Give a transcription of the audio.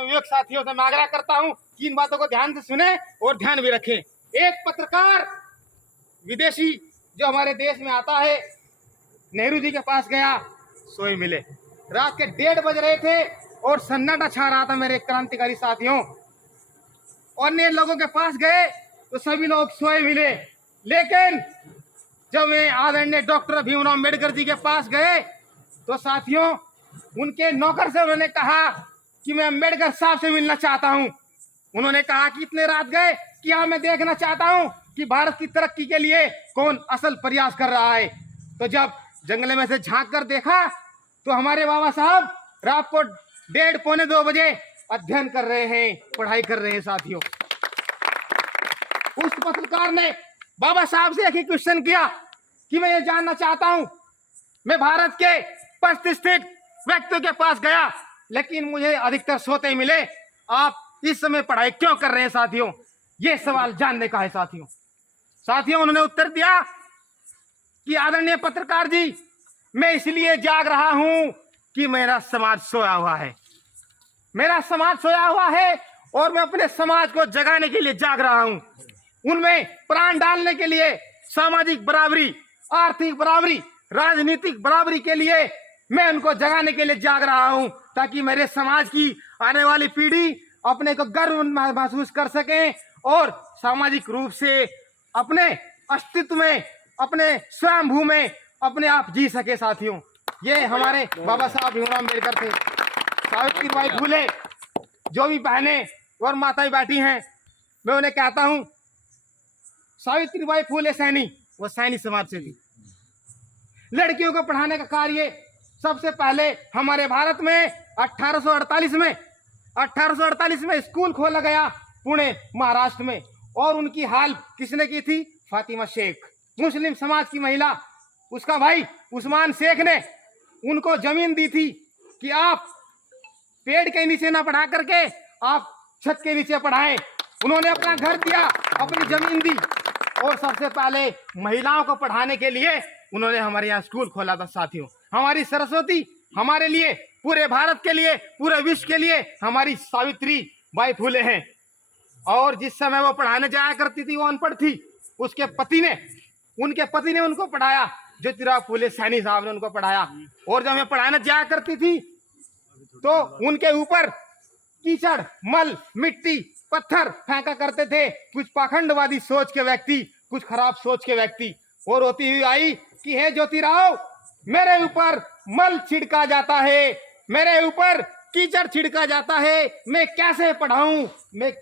नवयुवक साथियों से मैं आग्रह करता हूं कि इन बातों को ध्यान से सुने और ध्यान भी रखें। एक पत्रकार विदेशी जो हमारे देश में आता है, नेहरू जी के पास गया, सोए मिले। रात के 1:30 बज रहे थे और सन्नाटा छा रहा था मेरे क्रांतिकारी साथियों। अन्य लोगों के पास गए तो सभी लोग सोए मिले, लेकिन जब वे आदरणीय डॉक्टर भीमराव अम्बेडकर जी के पास गए तो साथियों उनके नौकर से उन्होंने कहा कि मैं अम्बेडकर साहब से मिलना चाहता हूं। उन्होंने कहा कि इतने रात गए कि हाँ, मैं देखना चाहता हूं कि भारत की तरक्की के लिए कौन असल प्रयास कर रहा है। तो जब जंगल में से झांक कर देखा तो हमारे बाबा साहब रात को 1:30 पौने 2 बजे अध्ययन कर रहे हैं, पढ़ाई कर रहे हैं साथियों। उस पत्रकार ने बाबा साहब से एक ही क्वेश्चन किया कि मैं ये जानना चाहता हूं, मैं भारत के प्रतिष्ठित व्यक्तियों के पास गया लेकिन मुझे अधिकतर सोते मिले, आप इस समय पढ़ाई क्यों कर रहे हैं साथियों? ये सवाल जानने का है साथियों। साथियों उन्होंने उत्तर दिया कि आदरणीय पत्रकार जी, मैं इसलिए जाग रहा हूं कि मेरा समाज सोया हुआ है, मेरा समाज सोया हुआ है और मैं अपने समाज को जगाने के लिए जाग रहा हूं, उनमें प्राण डालने के लिए, सामाजिक बराबरी, आर्थिक बराबरी, राजनीतिक बराबरी के लिए मैं उनको जगाने के लिए जाग रहा हूं, ताकि मेरे समाज की आने वाली पीढ़ी अपने को गर्व महसूस कर सके और सामाजिक रूप से अपने अस्तित्व में, अपने स्वयंभू में अपने आप जी सके साथियों। ये हमारे बाबा साहब भीमराव अम्बेडकर थे। सावित्रीबाई फुले, जो भी बहनें और माताएं बैठी हैं, मैं उन्हें कहता हूं, सावित्रीबाई फुले सैनी, वो सैनी समाज से थी। लड़कियों को पढ़ाने का कार्य सबसे पहले हमारे भारत में 1848 में स्कूल खोला गया पुणे महाराष्ट्र में, और उनकी हाल किसने की थी? फातिमा शेख, मुस्लिम समाज की महिला। उसका भाई उस्मान शेख ने उनको जमीन दी थी कि आप पेड़ के नीचे ना पढ़ा करके आप छत के नीचे पढ़ाएं। उन्होंने अपना घर दिया, अपनी जमीन दी, और सबसे पहले महिलाओं को पढ़ाने के लिए उन्होंने हमारे यहाँ स्कूल खोला था साथियों। हमारी सरस्वती हमारे लिए, पूरे भारत के लिए, पूरे विश्व के लिए हमारी सावित्रीबाई फुले हैं। और जिस समय वो पढ़ाने जाया करती थी वो अनपढ़ थी, उनके पति ने उनको पढ़ाया, ज्योतिराव फुले सैनी साहब ने उनको पढ़ाया। और जब मैं पढ़ाने जाया करती थी तो उनके ऊपर कीचड़, मल, मिट्टी, पत्थर फेंका करते थे कुछ पाखंडवादी सोच के व्यक्ति, कुछ खराब सोच के व्यक्ति। और होती हुई आई कि हे ज्योतिराव, मेरे ऊपर मल छिड़का जाता है, मेरे ऊपर कीचड़ छिड़का जाता है, मैं कैसे पढ़ाऊं, मैं